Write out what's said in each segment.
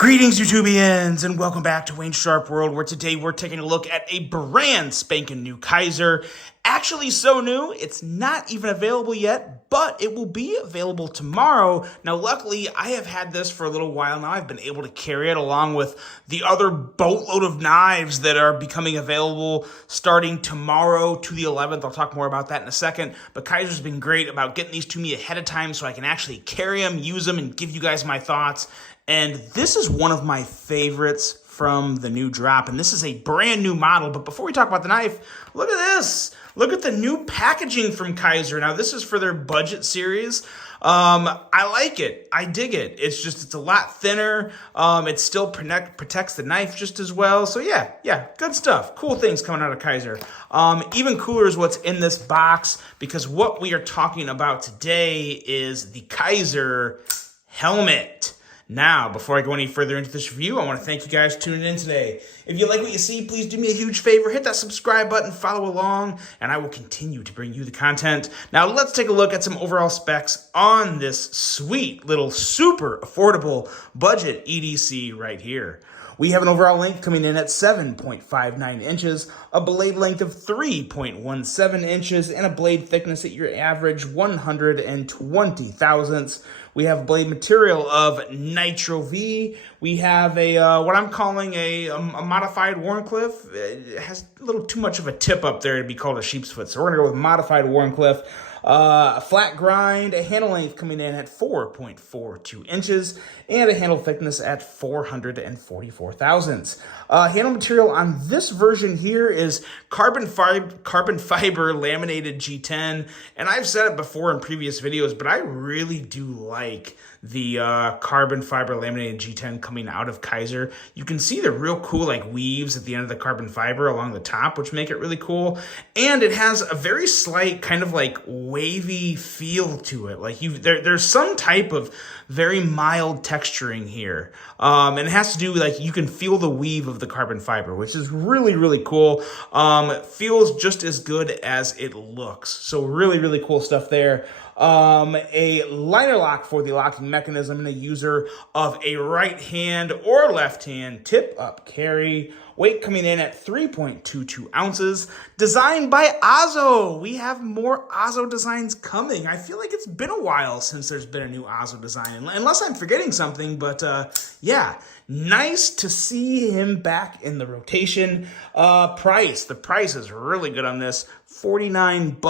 Greetings, YouTubians, and welcome back to Wayne Sharp World, where today we're taking a look at a brand spanking new Kizer. Actually so new, it's not even available yet, but it will be available tomorrow. Now, luckily, I have had this for a little while now. I've been able to carry it along with the other boatload of knives that are becoming available starting tomorrow to the 11th. I'll talk more about that in a second, but Kizer's been great about getting these to me ahead of time so I can actually carry them, use them, and give you guys my thoughts. And this is one of my favorites from the new drop, and this is a brand new model. But before we talk about the knife, look at this. Look at the new packaging from Kizer. Now, this is for their budget series. I like it. I dig it. It's a lot thinner. It still protects the knife just as well. So yeah, good stuff. Cool things coming out of Kizer. Even cooler is what's in this box, because what we are talking about today is the Kizer helmet. Now, before I go any further into this review, I want to thank you guys for tuning in today. If you like what you see, please do me a huge favor. Hit that subscribe button, follow along, and I will continue to bring you the content. Now, let's take a look at some overall specs on this sweet little super affordable budget EDC right here. We have an overall length coming in at 7.59 inches, a blade length of 3.17 inches, and a blade thickness at your average 120 thousandths. We have blade material of Nitro V. We have what I'm calling a modified Wharncliffe. It has a little too much of a tip up there to be called a sheep's foot, so we're going to go with modified Wharncliffe. A flat grind, a handle length coming in at 4.42 inches, and a handle thickness at 444 thousandths. Handle material on this version here is carbon fiber laminated G10, and I've said it before in previous videos, but I really do like the carbon fiber laminated G10 coming out of Kizer. You can see the real cool like weaves at the end of the carbon fiber along the top, which make it really cool. And it has a very slight kind of like wavy feel to it. Like there's some type of very mild texturing here. And it has to do with like, you can feel the weave of the carbon fiber, which is really, really cool. Feels just as good as it looks. So really, really cool stuff there. A liner lock for the locking mechanism, and a user of a right hand or left hand tip up carry. Weight coming in at 3.22 ounces. Designed by Ozzo. We have more Ozzo designs coming. I feel like it's been a while since there's been a new Ozzo design, unless I'm forgetting something, but yeah. Nice to see him back in the rotation. Price. The price is really good on this. $49.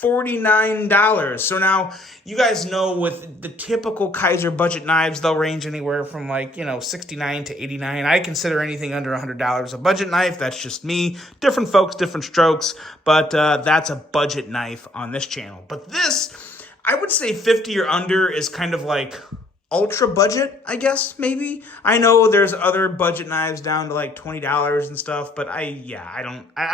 $49. So now, you guys know with the typical Kizer budget knives, they'll range anywhere from like, $69 to $89. I consider anything under $100 a budget knife. That's just me. Different folks, different strokes, but that's a budget knife on this channel. But this, I would say 50 or under is kind of like ultra budget, I guess, maybe. I know there's other budget knives down to like $20 and stuff, but I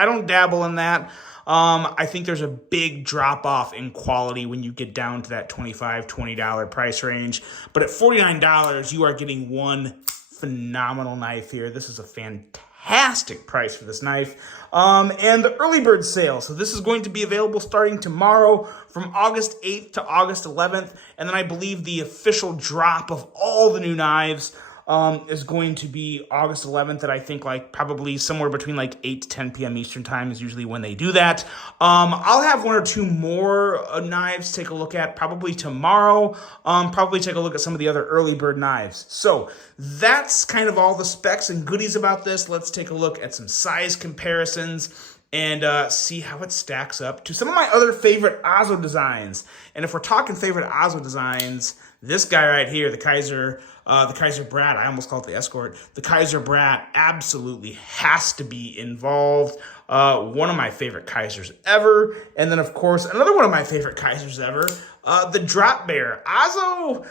don't dabble in that. I think there's a big drop off in quality when you get down to that $25, $20 price range. But at $49, you are getting one phenomenal knife here. This is a fantastic price for this knife. And the early bird sale. So this is going to be available starting tomorrow from August 8th to August 11th. And then I believe the official drop of all the new knives is going to be August 11th, and I think like probably somewhere between like 8 to 10 p.m. Eastern time is usually when they do that. I'll have one or two more knives to take a look at probably tomorrow. Probably take a look at some of the other early bird knives. So that's kind of all the specs and goodies about this. Let's take a look at some size comparisons and see how it stacks up to some of my other favorite Ozzo designs. And if we're talking favorite Ozzo designs, this guy right here, the Kizer Brat, I almost call it the Escort. The Kizer Brat absolutely has to be involved. One of my favorite Kizers ever. And then, of course, another one of my favorite Kizers ever, the Drop Bear. Ozzo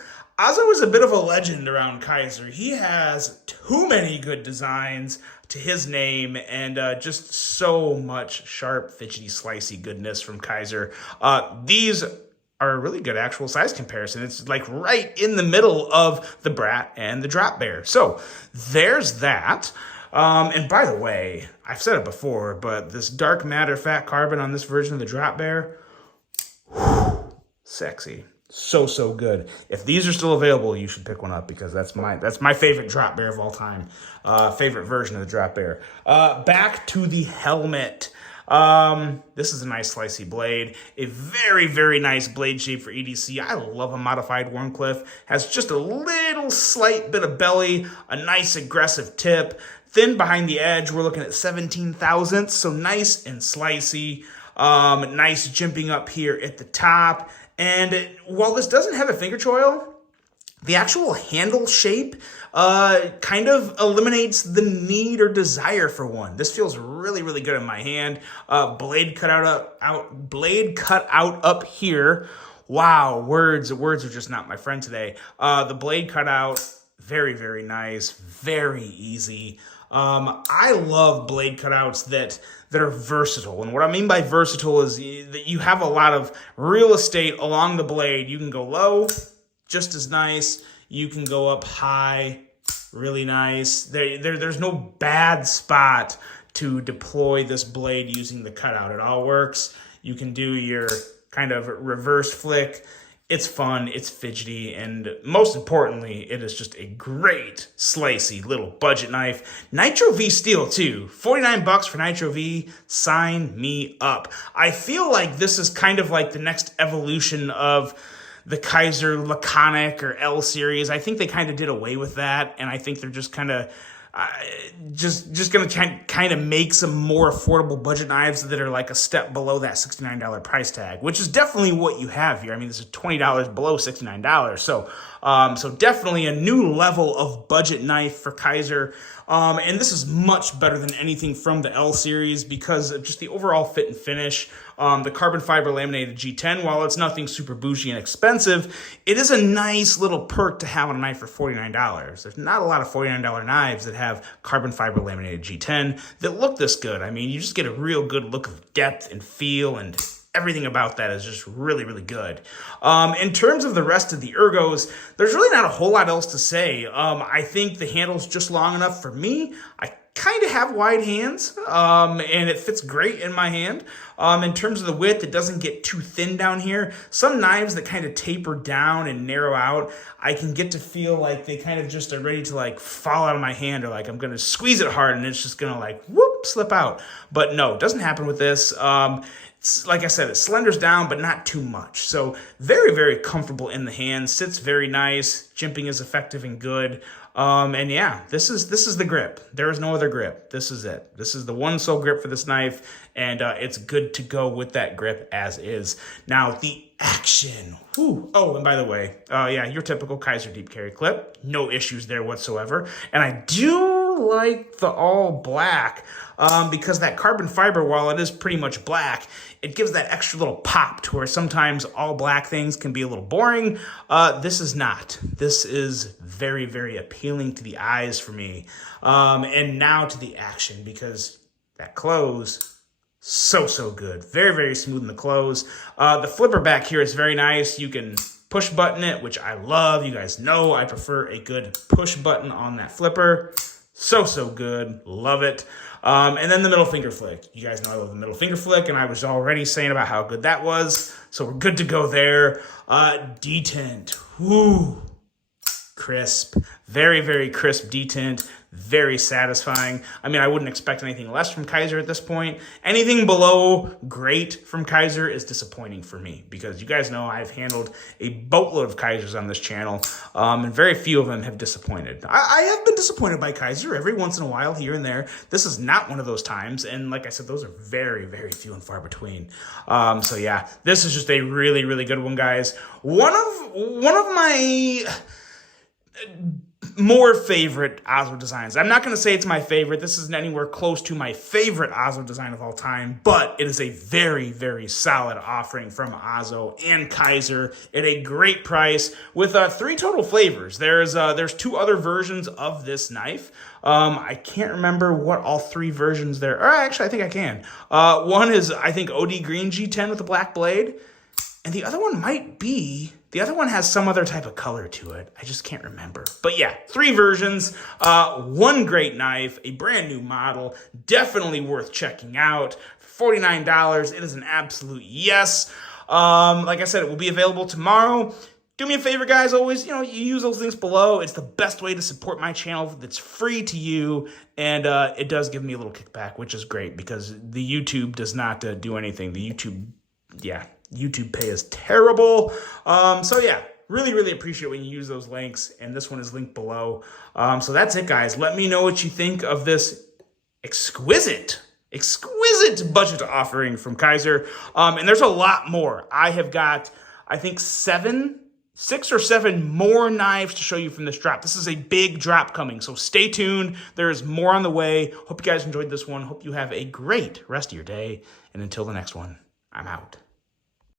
is a bit of a legend around Kizer. He has too many good designs to his name, and just so much sharp, fidgety, slicey goodness from Kizer. These are a really good actual size comparison. It's like right in the middle of the Brat and the Drop Bear. So there's that. And by the way, I've said it before, but this dark matter fat carbon on this version of the Drop Bear, sexy. So good. If these are still available, you should pick one up because that's my favorite drop bear of all time. Favorite version of the drop bear. Back to the helmet. This is a nice slicey blade. A very nice blade shape for EDC. I love a modified Warncliffe. Has just a little slight bit of belly, a nice aggressive tip. Thin behind the edge, we're looking at 17 thousandths, so nice and slicey. Nice jimping up here at the top. And while this doesn't have a finger choil, the actual handle shape kind of eliminates the need or desire for one. This feels really good in my hand. Blade cut out up here. Wow, words are just not my friend today. The blade cut out, very nice, very easy. I love blade cutouts that are versatile. And what I mean by versatile is that you have a lot of real estate along the blade. You can go low, just as nice. You can go up high, really nice. There's no bad spot to deploy this blade using the cutout. It all works. You can do your kind of reverse flick. It's fun, it's fidgety, and most importantly, it is just a great slicey little budget knife. Nitro V steel too. 49 bucks for Nitro V. Sign me up. I feel like this is kind of like the next evolution of the Kizer Laconic or L series. I think they kind of did away with that, and I think they're just kind of just going to kind of make some more affordable budget knives that are like a step below that $69 price tag, which is definitely what you have here. I mean, this is $20 below $69. So definitely a new level of budget knife for Kizer. And this is much better than anything from the L series because of just the overall fit and finish. The carbon fiber laminated G10, while it's nothing super bougie and expensive, it is a nice little perk to have on a knife for $49. There's not a lot of $49 knives that have carbon fiber laminated G10 that look this good. I mean, you just get a real good look of depth and feel, and everything about that is just really good. In terms of the rest of the ergos, there's really not a whole lot else to say. I think the handle's just long enough for me. I kind of have wide hands, and it fits great in my hand. In terms of the width, it doesn't get too thin down here. Some knives that kind of taper down and narrow out, I can get to feel like they kind of just are ready to like fall out of my hand, or like I'm going to squeeze it hard and it's just going to like whoop, slip out. But no, it doesn't happen with this. Like I said, it slenders down, but not too much. So very comfortable in the hand. Sits very nice. Jimping is effective and good. And yeah, this is the grip. There is no other grip. This is it. This is the one sole grip for this knife, and it's good to go with that grip as is. Now the action. Whew. Oh, and by the way, yeah, your typical Kizer deep carry clip. No issues there whatsoever. And I do like the all black. Because that carbon fiber, while it is pretty much black, it gives that extra little pop to where sometimes all black things can be a little boring. This is not. This is very appealing to the eyes for me. And now to the action, because that close, so good. Very smooth in the close. The flipper back here is very nice. You can push button it, which I love. You guys know I prefer a good push button on that flipper. So good. Love it. And then the middle finger flick. You guys know I love the middle finger flick, and I was already saying about how good that was. So we're good to go there. Detent. Whoo. Crisp. Very crisp detent. Very satisfying. I mean, I wouldn't expect anything less from Kizer at this point. Anything below great from Kizer is disappointing for me, because you guys know I've handled a boatload of Kizers on this channel, and very few of them have disappointed. I have been disappointed by Kizer every once in a while here and there. This is not one of those times, and like I said, those are very few and far between. So yeah, this is just a really good one, guys. One of my more favorite Osmo designs. I'm not going to say it's my favorite. This isn't anywhere close to my favorite Osmo design of all time, but it is a very solid offering from Osmo and Kizer at a great price with 3 total flavors. There's 2 other versions of this knife. I can't remember what all 3 versions there are. Actually, I think I can. One is, I think, OD Green G10 with a black blade, and the other one has some other type of color to it. I just can't remember. But yeah, 3 versions, 1 great knife, a brand new model, definitely worth checking out. $49, it is an absolute yes. Like I said, it will be available tomorrow. Do me a favor, guys, always, you use those links below. It's the best way to support my channel. That's free to you, and it does give me a little kickback, which is great because the YouTube does not do anything. The YouTube pay is terrible. So yeah, really appreciate when you use those links, and this one is linked below. So that's it, guys. Let me know what you think of this exquisite budget offering from Kizer. And there's a lot more. I have got, I think, 6 or 7 more knives to show you from this drop. This is a big drop coming, so stay tuned. There is more on the way. Hope you guys enjoyed this one. Hope you have a great rest of your day. And until the next one, I'm out.